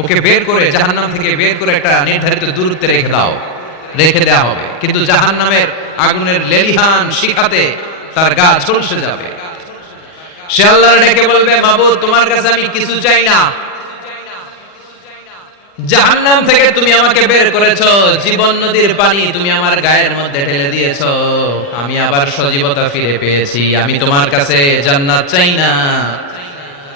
ওকে বের করে জাহান্নাম থেকে বের করে একটা নির্ধারিত দূরত্বে রেখে দাও। রেখে দেওয়া হবে। কিন্তু জাহান্নামের আগুনের লেলিহান শিখাতে তার গা চলসে যাবে। সে ডেকে বলবে তোমার কাছে আমি কিছু চাই না। থেকে তুমি আমাকে বের করেছ। জীবন নদীর পানি তুমি আমার গায়ের মধ্যে ঢেলে দিয়েছ। আমি আবার সজীবতা ফিরে পেয়েছি। আমি তোমার কাছে জান্নাত চাই না।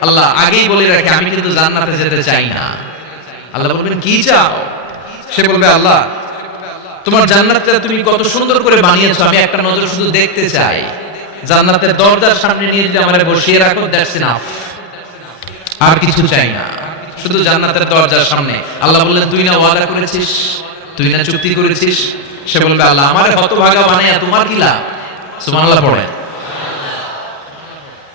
আল্লাহ আগেই বলে আমি কিন্তু চাই না। আল্লাহ কি চাও? সে আল্লাহ, তোমার তুমি কত সুন্দর করে বানিয়েছো, আমি একটা নজর শুধু দেখতে চাই। দরজার সামনে নিয়ে আর কিছু চাই না। শুধু জান্নাতের দরজার সামনে। আল্লাহ বললেন, তুই না ওয়াদা করেছিস? তুই না চুক্তি করেছিস? সে বলবে, আল্লাহ, আমার হতভাগা বানাইয়া তোমার কি লাভ? সুবহানাল্লাহ পড়ে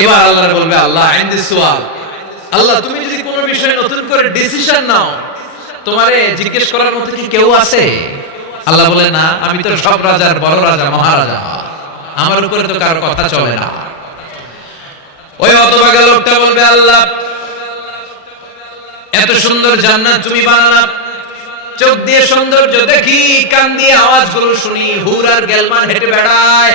এবার আল্লাহ বলবে, আল্লাহ আল্লাহ, তুমি যদি কোনো বিষয়ে নতুন করে ডিসিশন নাও, তোমারে জিজ্ঞেস করার মতো কি কেউ আছে? আল্লাহ বলে, না, আমি তো সব রাজার বড় রাজা, মহারাজা। আমার উপরে তো কারও কথা চলে না। ওই হতভাগা লোকটা বলবে, আল্লাহ, এত সুন্দর জান্নাত তুমি বানালা চোখ দিয়ে সৌন্দর্য দেখি, কান দিয়ে আওয়াজগুলো শুনি। হুর আর গেলমান হেঁটে বেড়ায়।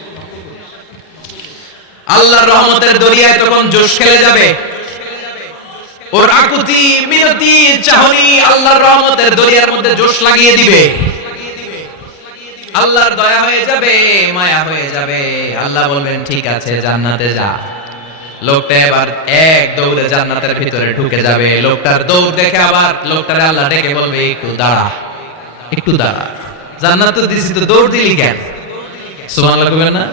আল্লাহর রহমতের দরিয়ায় তখন জোশ খেলে যাবে। ওর আকুতি, মিনতি, চাহনি আল্লাহর রহমতের দরিয়ার মধ্যে জোশ লাগিয়ে দিবে। আল্লাহর দয়া হয়ে যাবে, মায়া হয়ে যাবে। আল্লাহ বলবেন, ঠিক আছে, জান্নাতে যা। লোকটা এবার এক দৌড়ে জান্নাতের ভিতরে ঢুকে যাবে। লোকটার দৌড় দেখে আবার লোকটার আল্লাহ ডেকে বলবে, একটু দাঁড়া একটু দাঁড়া। জান্নাত তো দিছি, তো দৌড় দিলি কেন? সুবহানাল্লাহ কইবেন না?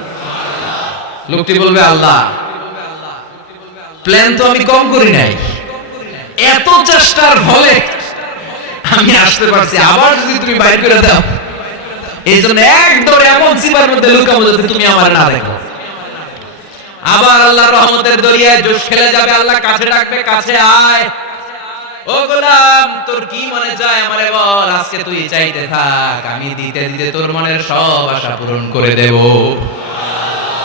লোকটি বলবে আল্লাহ। প্ল্যান তো আমি কম করি নাই। এত চেষ্টার ফলে আমি আসতে পারছি। আবার যদি তুমি বাইর করে দাও এই জন্য একদম এমন সিবার মধ্যে লুকাবো যাতে তুমি আমার না দেখো। আবার আল্লাহর রহমতের দরিয়ায় জোশ খেলে যাবে, আল্লাহ কাছে ডাকবে, কাছে আয়। ও গোলাম, তোর কি মনে চায় আমারে বল? আজকে তুই চাইতে থাক, আমি দিতে দিতে তোর মনের সব আশা পূরণ করে দেব।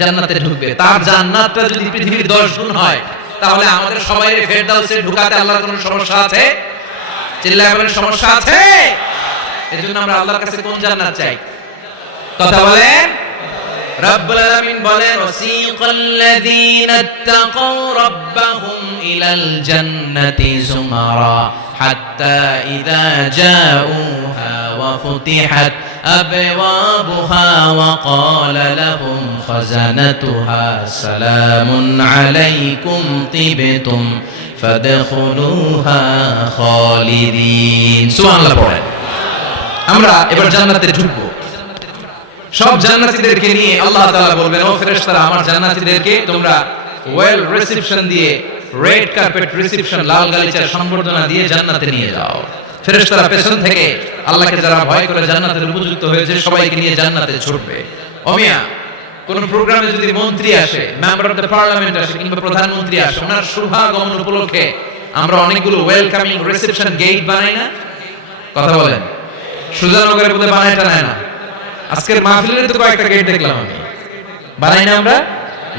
জান্নাতে ঢুকবে। তার জান্নাতটা যদি পৃথিবীর 10 গুণ হয়, তাহলে আমাদের সবাই ফেরদাউসে ঢুকাতে আল্লাহর কোনো সমস্যা আছে? চিল্লায় বলেন সমস্যা আছে? এজন্য আমরা আল্লাহর কাছে কোন জান্নাত চাই? কথা বলেন? রব্বুল আলামিন বলেন ওয়াসিকাল্লাযীনা ইত্তাকাউ রাব্বাহুম ইলাল জান্নাতি যুমারা হাত্তা ইযা জাউহা ওয়া ফুতিহাত। أبوابها وقال لهم خزنتها سلام عليكم طبتم فادخلوها خالدين سبحان الله পড়েন আমরা এবার জান্নাতে ঢুকবো সব জান্নাতীদেরকে নিয়ে আল্লাহ তাআলা বলবেন ও ফেরেশতারা আমার জান্নাতীদেরকে তোমরা ওয়েল রিসেপশন দিয়ে রেড কার্পেট রিসেপশন লাল গালিচার সম্বর্ধনা দিয়ে জান্নাতে নিয়ে যাও ফেরেশতারা পেছন থেকে আল্লাহকে যারা ভয় করে জান্নাতের উপযুক্ত হয়েছে, সবাইকে নিয়ে জান্নাতে ছুটবে। অমিয়া কোন প্রোগ্রামে যদি মন্ত্রী আসে মেম্বার অফ দ্য পার্লামেন্ট আসে, কিংবা প্রধানমন্ত্রী আসে, ওনার শুভাগমন উপলক্ষে আমরা অনেকগুলো ওয়েলকামিং রিসেপশন গেট বানাই না? কথা বলেন। সুজানগরের মধ্যে বানায় টানায় না। আজকের মাহফিলের তো কয়েকটা গেট দেখলাম আমি। বানাই না আমরা?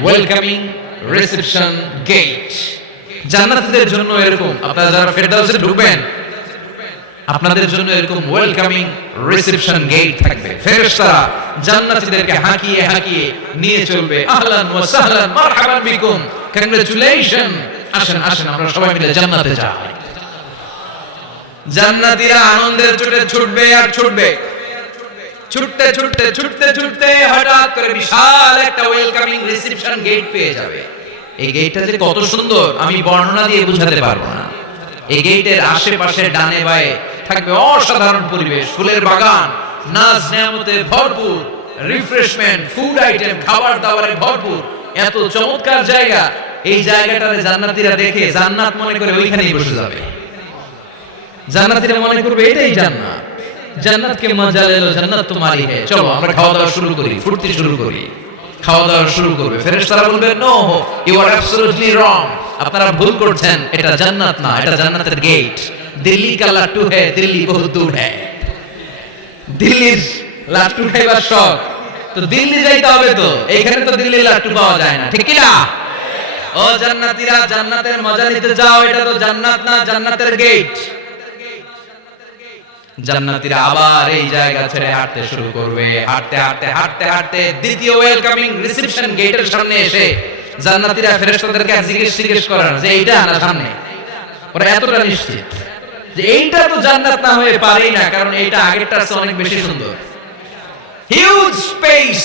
ওয়েলকামিং রিসেপশন গেট জান্নাতীদের জন্য এরকম। আপনারা যারা ফেরদাউসে ঢুকবেন আপনাদের জন্য এরকম ওয়েলকামিং রিসেপশন গেট থাকবে। ফেরেশতারা জান্নাতীদেরকে হাঁকিয়ে হাঁকিয়ে নিয়ে চলবে। আহলান ওয়া সাহলান, মারহাবান বিকুম। কংগ্রাচুলেশন আসেন আসেন, আমরা সবাই মিলে জান্নাতে যাই। জান্নাতীরা আনন্দের চোটে ছুটবে আর ছুটবে। ছুটতে ছুটতে ছুটতে ছুটতে হঠাৎ করে বিশাল একটা ওয়েলকামিং রিসেপশন গেট পেয়ে যাবে। এই গেটটা যে কত সুন্দর, আমি বর্ণনা দিয়ে বোঝাতে পারব না। এই গেটের আশেপাশে ডানে বায়ে থাকবে অসাধারণ পরিবেশ, ফুলের বাগান, নাচ নেয়ামতে ভরপুর রিফ্রেশমেন্ট ফুড আইটেম খাবার দাবারে ভরপুর। এত চমৎকার জায়গা, এই জায়গাটাতে জান্নাতীরা দেখে জান্নাত মনে করে ওইখানেই বসে যাবে। জান্নাতীরা মনে করবে এটাই জান্নাত। জান্নাত কে মজা লেলো জান্নাত তোমারই হে। চলো, আমরা খাওয়া দাওয়া শুরু করি, ফুর্তি শুরু করি। খাওয়া দাওয়া শুরু করবে। ফেরেশতারা বলবে no you are absolutely wrong আপনারা ভুল করছেন, এটা জান্নাত না, এটা জান্নাতের গেট দিল্লি কা লাট্টু হে দিল্লি বহুত দূর হে দিল্লির লাট্টু খাইবার শখ। তো দিল্লি যাইতে হবে তো এইখানে তো দিল্লির লাট্টু পাওয়া যায় না, ঠিক না ও জান্নাতীরা, জান্নাতের মজা নিতে যাও, এটা তো জান্নাত না, জান্নাতের গেট জান্নাতীরা আবার এই জায়গা ছেড়ে হাঁটতে শুরু করবে। হাঁটতে হাঁটতে হাঁটতে হাঁটতে দ্বিতীয় ওয়েলকামিং রিসেপশন গেটের সামনে এসে জান্নাতীরা ফেরেশতাদেরকে জিজ্ঞেস জিজ্ঞেস করেন যে এইটা না সামনে? ওরা এতটা নিশ্চিত। যে এইটা তো জান্নাত না হয়ে পারেই না, কারণ এইটা আগেরটার চেয়ে অনেক বেশি সুন্দর। হিউজ স্পেস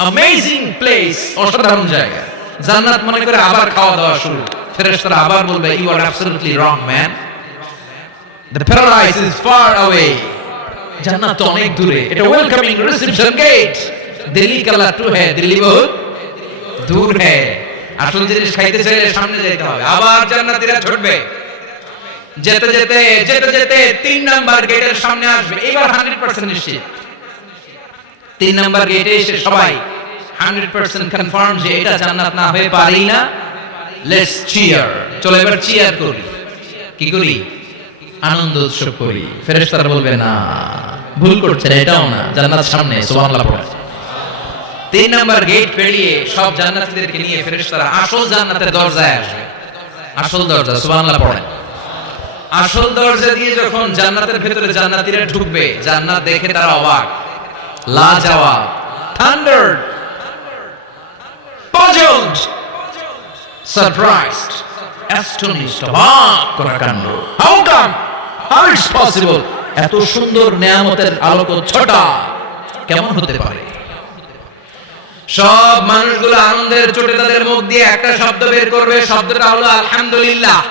অ্যামেজিং প্লেস অসাধারণ জায়গা। জান্নাত মনে করে আবার খাওয়া দাওয়া শুরু। ফেরেশতারা আবার বলবে you are absolutely wrong man The paradise is far away. জান্নাত অনেক দূরে। এটা ওয়েলকামিং রিসেপশন গেট দিল্লি কালা টু হে দিল্লি বহুত দূর হে আসল জিনিস খাইতে চাইলে সামনে যেতে হবে। আবার জান্নাতীরা ছুটবে। যেতে যেতে যেতে যেতে তিন নাম্বার গেটের সামনে আসবে। এবার হান্ড্রেড পার্সেন্ট নিশ্চিত। তিন নাম্বার গেটে এসে সবাই হান্ড্রেড পার্সেন্ট কনফার্ম যে এটা জান্নাত না হয়ে পারেই না। লেটস চিয়ার চলো এবার চিয়ার করি। কি করি? আনন্দ উৎসব করি। ফেরেশতারা বলবে, না, ভুল করছেন, এটাও না। জান্নাত সামনে, সুবহানাল্লাহ পড়ে। তিন নাম্বার গেট পেরিয়ে সব জান্নাতীদেরকে নিয়ে ফেরেশতারা আসল জান্নাতের দরজায় আসবে। আসল দরজা, সুবহানাল্লাহ পড়ে আসল দরজা দিয়ে যখন জান্নাতের ভেতরে জান্নাতীরা ঢুকবে, জান্নাত দেখে তারা অবাক। লা যাওয়া থান্ডার puzzled surprised astonished অবাক করা কাণ্ড। How come? How it's possible? এত সুন্দর নিয়ামতের আলোক ছটা কেমন হতে পারে? সব মানুষগুলো আনন্দের চোটে তাদের মুখ দিয়ে একটা শব্দ বের করবে। শব্দটা হলো আলহামদুলিল্লাহ।